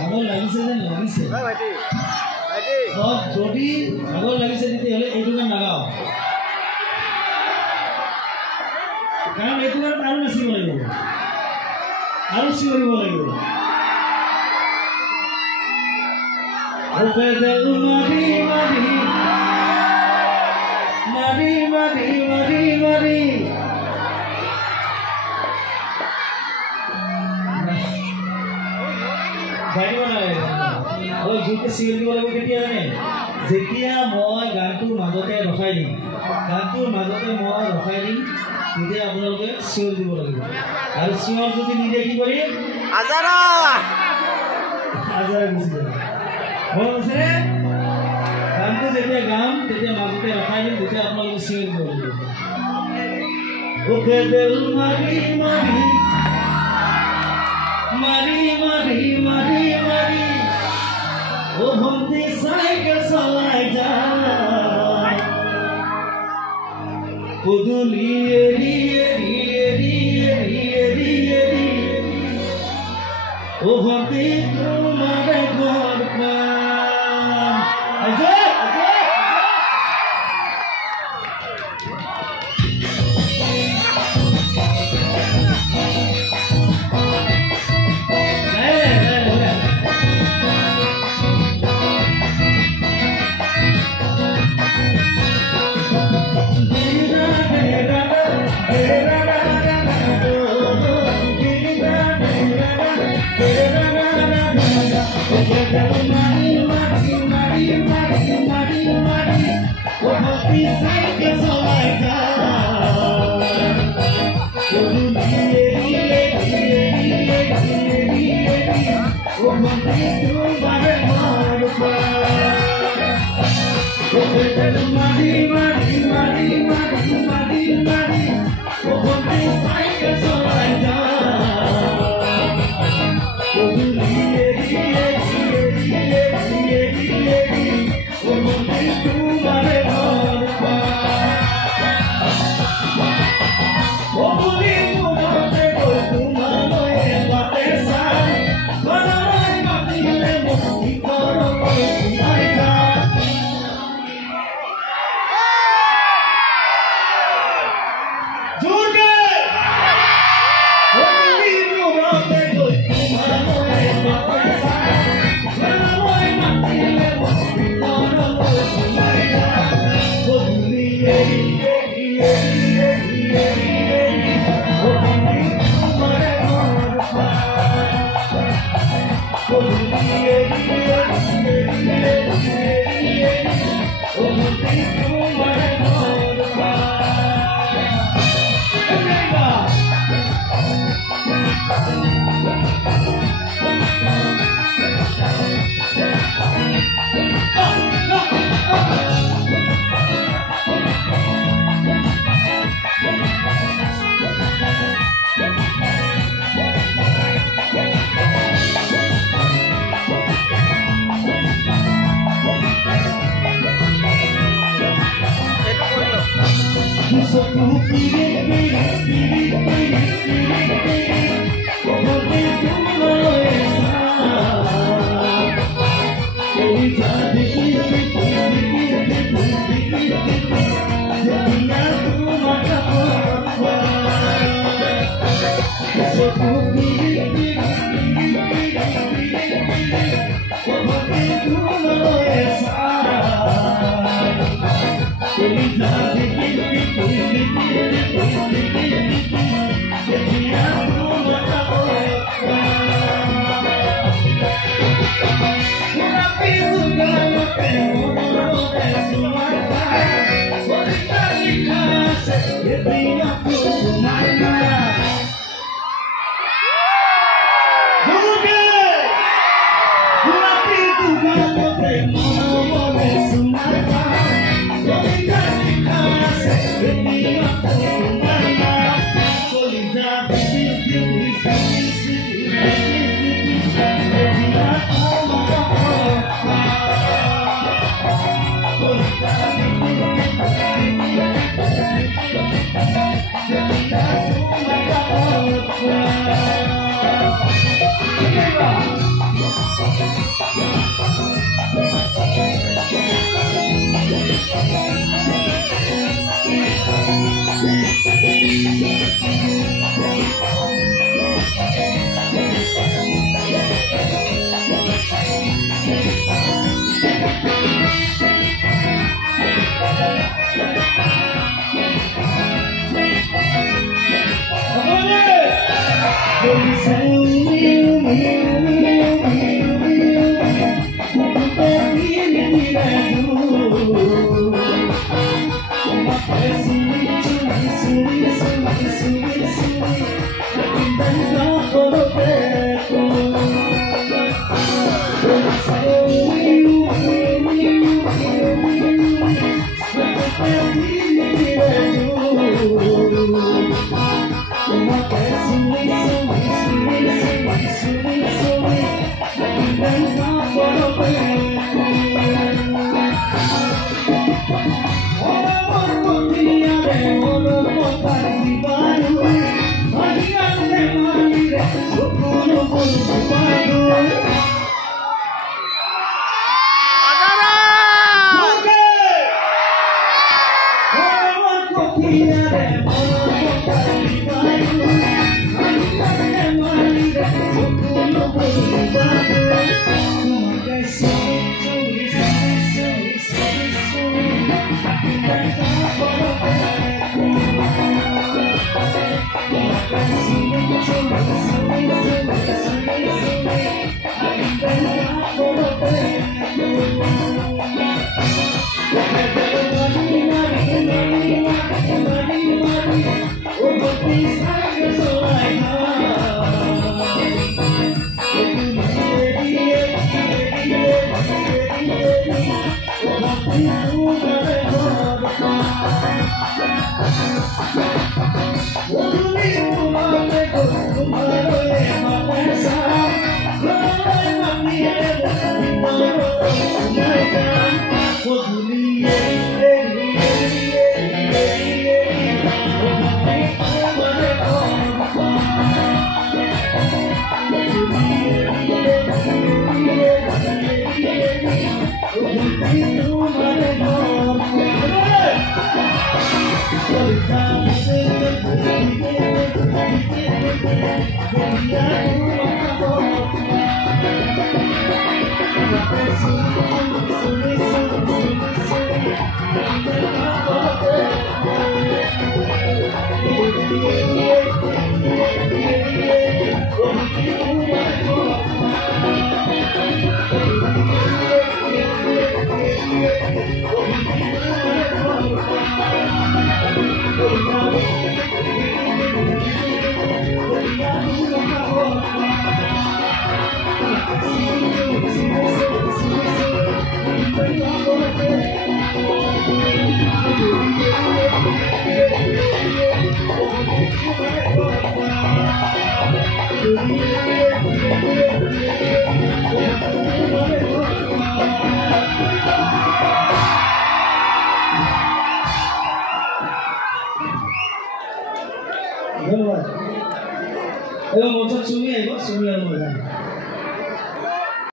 ভাগৰ লাগিছে যেন লাগিছে যদি ভাগৰ লাগিছে তেতিয়াহ'লে এইটো গান নাগাওঁ কাৰণ এইটো গানত আৰু নাচিব লাগিব আৰু চিঞৰিব লাগিব Pedal mari mari mari mari mari mari Gari mana le? Oh, jika siapa boleh begitu ni? Jika mau gantu majote rokai ni, gantu majote mau rokai ni, jadi apa lagi siapa boleh? Harus siapa jadi ni dia kiri? Azara, azara mesti. Oh, saya gantu jadi gam, jadi majote rokai ni, jadi apa lagi siapa boleh? Okay, del mari mari. Mari, mari, mari, mari. Oh, honti cycle salai jai. Kuduli eri, eri, eri, eri, eri, eri. Oh, honti tumare gorpan. Aja, aja. ধন্যবাদ এবং মঞ্চ চুমি আহিব চুমি আৰু